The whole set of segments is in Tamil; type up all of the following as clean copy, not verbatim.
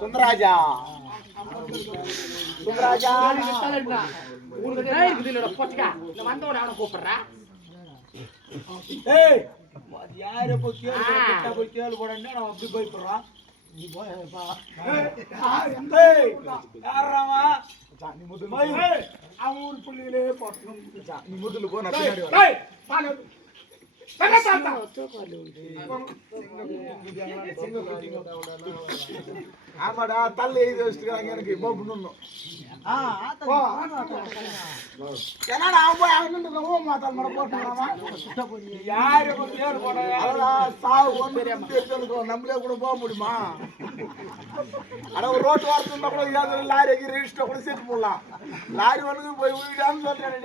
சுந்தராஜா சுந்தராஜா வந்தோட அவனை கூப்பிடுறா யாரு போய் கேள்வி போடா அப்படி போய் போடுறான் நீ போய் அவன் ஊர் புள்ளியிலே போட்டணும் நீ முதல்ல போ ஆமாடா தள்ள எழுதி வச்சுக்கிறாங்க எனக்கு என்னடா அவன் மாத்தால் மட போட்டு யாரு நம்மளே கூட போக முடியுமா ஆனா ஒரு ரோட்டு வாரத்துனா கூட லாரி ரெஜிஸ்டர் கூட சேர்த்து போடலாம் லாரி வந்து போய் விடான்னு சொல்றேன்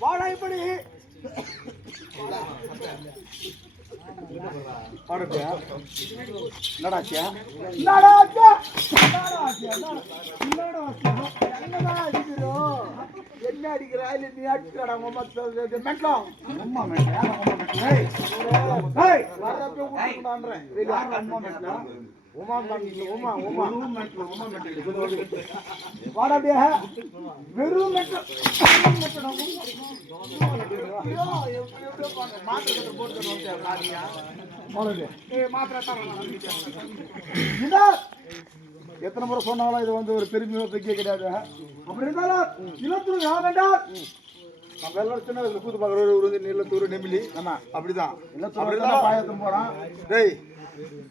வாடா இப்படி என்ன அடிக்கிறா இல்ல நீ அடிக்கிறாடா எத்தனை முறை சொன்னாலும் இது வந்து ஒரு பெருமையோ பெரிய கிடையாது. அப்படி இருந்தாலும் இலத்தூர் வேண்டாம் நம்ம எல்லாரும் சின்ன வயசுல கூத்து பார்க்குற நிலத்தூர் நெமிலி அப்படிதான் பாயத்தும் போறான். டேய்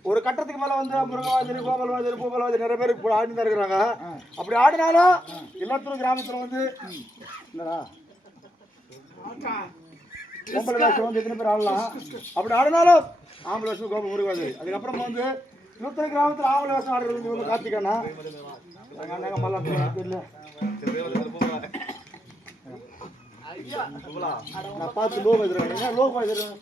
ஒரு கட்டத்துக்கு மேல வந்து முருகவாதிரி கோபால்வாதிரி பூபால்வாதிரி நிறைய பேருக்கு கூட ஆடி தான் இருக்கிறாங்க. அப்படி ஆடினாலும் இல்லத்தூர் கிராமத்துல வந்து பொம்பளை வேஷம் வந்து எத்தனை பேர் ஆடலாம். அப்படி ஆடினாலும் ஆம்பளை வேஷம் கோபம் முருகவாதிரி. அதுக்கப்புறம் வந்து இல்லத்தூர் கிராமத்துல ஆம்பளை வேஷம் ஆடுறது வந்து கார்த்திகானா மல்ல நான் பார்த்து லோ வச்சிருக்கேன் லோ வச்சிருக்கேன்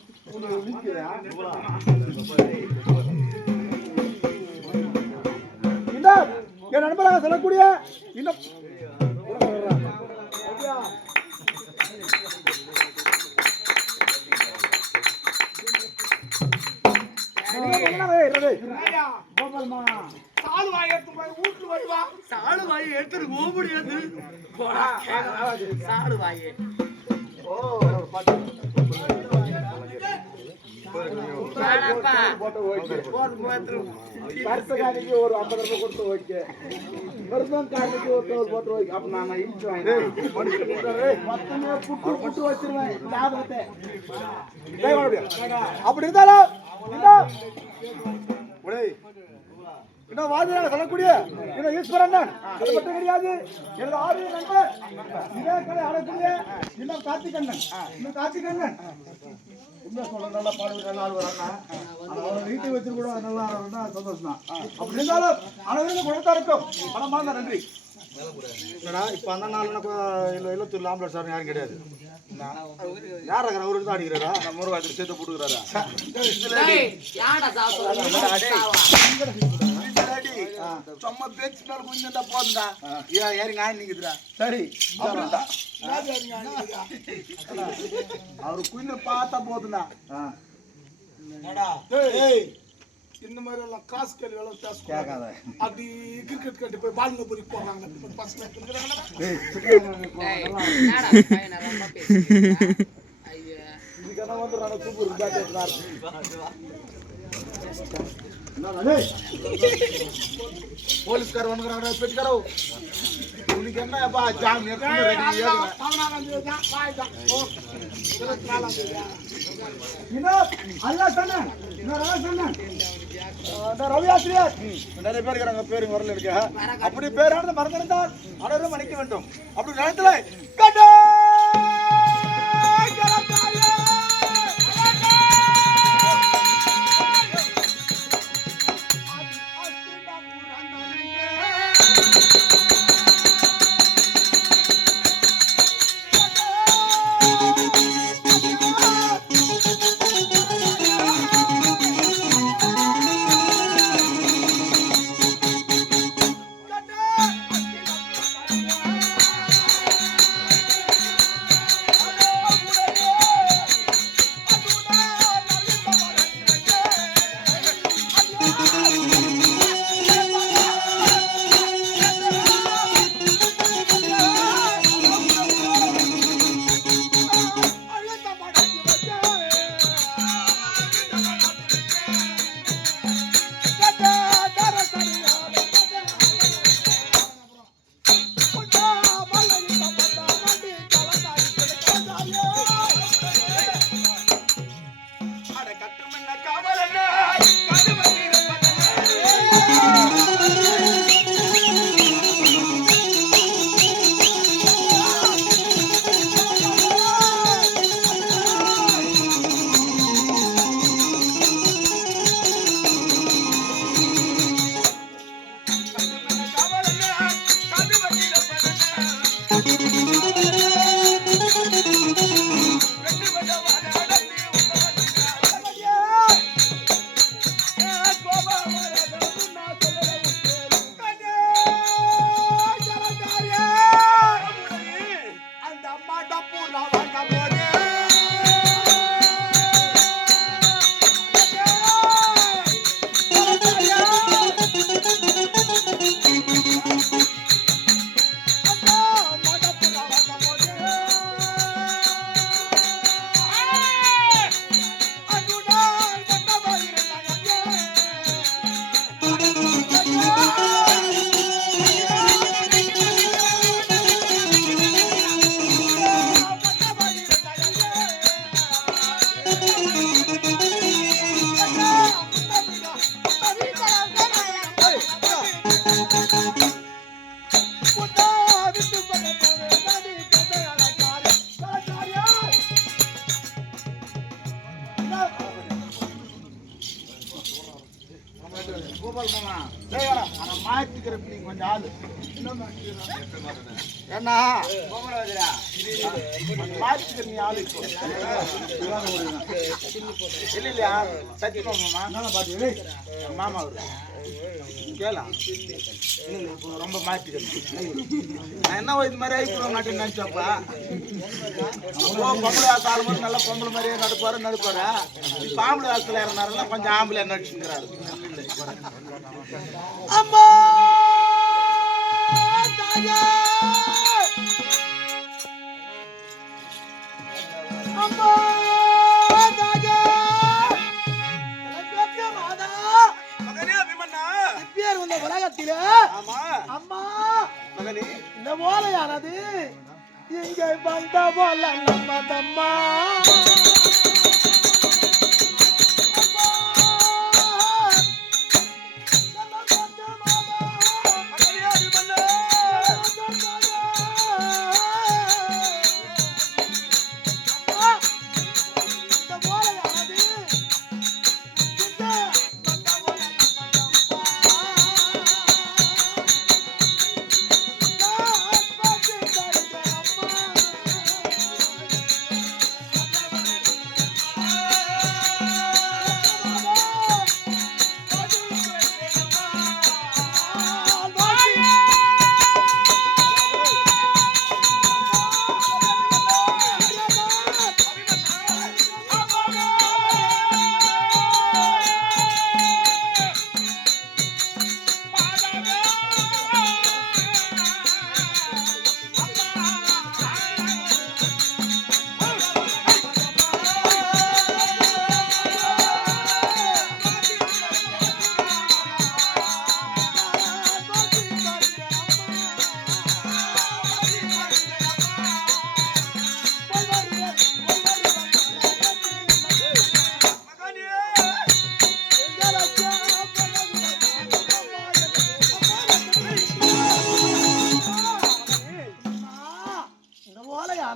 என் நண்பராக சொல்லக்கூடிய இன்னும் பரிசகாரிக்கு ஒரு 50 ரூபாய் கொடுத்து ஓகே மருந்தக்காரனுக்கு ஒரு போட்டு ஓகே அப்ப நான் இன்ச்சு மொத்தமே புட்டு வச்சிருவேன் லாபத்தை அப்படி இருந்தாலும் இன்னும் வாதியாக சொல்லக்கூடிய இன்னும் ஈஸ்வரன் அது மட்டும் கிடையாது. எனது ஆறு நண்பர் இதே கடை அடக்கூடிய இன்னும் கார்த்திகண்ணன் இன்னும் கார்த்திகண்ணன் உண்மை சொல்ல நல்லா பாடுவது நல்லா ஆடுவாரண்ணா வீட்டுக்கு வச்சு கூட நல்லா ஆடுறா சந்தோஷம் தான். அப்படி இருந்தாலும் அனைவரும் கொடுத்தா இருக்கும் மனமார்ந்த நன்றி. இப்ப அந்த நாள் இல்லத்தூர்ல ஆம்பளை சார் யாரும் கிடையாது. யார் அவருக்கு தான் அடிக்கிறாரா நம்ம முருகாத்திரி சேர்த்து போட்டுக்கிறாரா சும்மா பேச்சு மேல கொஞ்சம் தான் போதுண்டா ஏறிங்க ஆயிக்குதுடா சரி அவரு கொஞ்சம் பார்த்தா போதுண்டா இந்த மாதிரி எல்லாம் காசு கேள்வி எல்லாம் பேச அப்படி கிரிக்கெட் கட்டி போய் பாலிங்க போய் போறாங்க இதுக்கெல்லாம் வந்து போலீஸ்கார வந்துக்கிறாங்க பெட்டிக்காரோ உனக்கு என்னப்பா ஜாம் அல்ல சொன்ன ரவி ஆசிரியர் நிறைய பேர் இருக்கிறாங்க பேரு வரல இருக்கு அப்படி பேரானது மறந்திருந்தால் அனைவரும் மன்னிக்க வேண்டும் அப்படி நேரத்துல கட்டே கோபால் மாமா ஆனா மாத்திக்கிற கொஞ்சம் ஆளு ஏன்னா மாத்திக்கிற நீ ஆளு இல்லையா சத்தியமா மாமா பாத்து மாமா அவரு கேலாம் ரொம்ப மாத்திக்கிறேன் நான் என்ன இது மாதிரி ஆகிப்பட மாட்டேன்னு நினைச்சாப்பா பொம்பளை வாசல் ஆளும்போது நல்லா பொம்பளை மாதிரியே நடுப்பாரு பாம்பளை வாசல் இறந்தாருன்னா கொஞ்சம் ஆம்பளை நடிச்சுங்கிறாரு அம்மா அம்மா உலகத்தில அம்மா மகனே இந்த போலையானது இங்கே வந்த போல நம்மதம்மா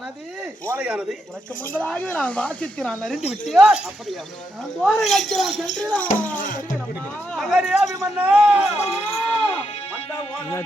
ஓலையானது உனக்கு முன்பதாக நான் வாசித்து நான் அறிந்து விட்டேன். அப்படியா நான் தோரை கட்சி நான் சென்று நான் வருவேன் அம்மா. மகரியாபி மன்னா மன்னா ஓலை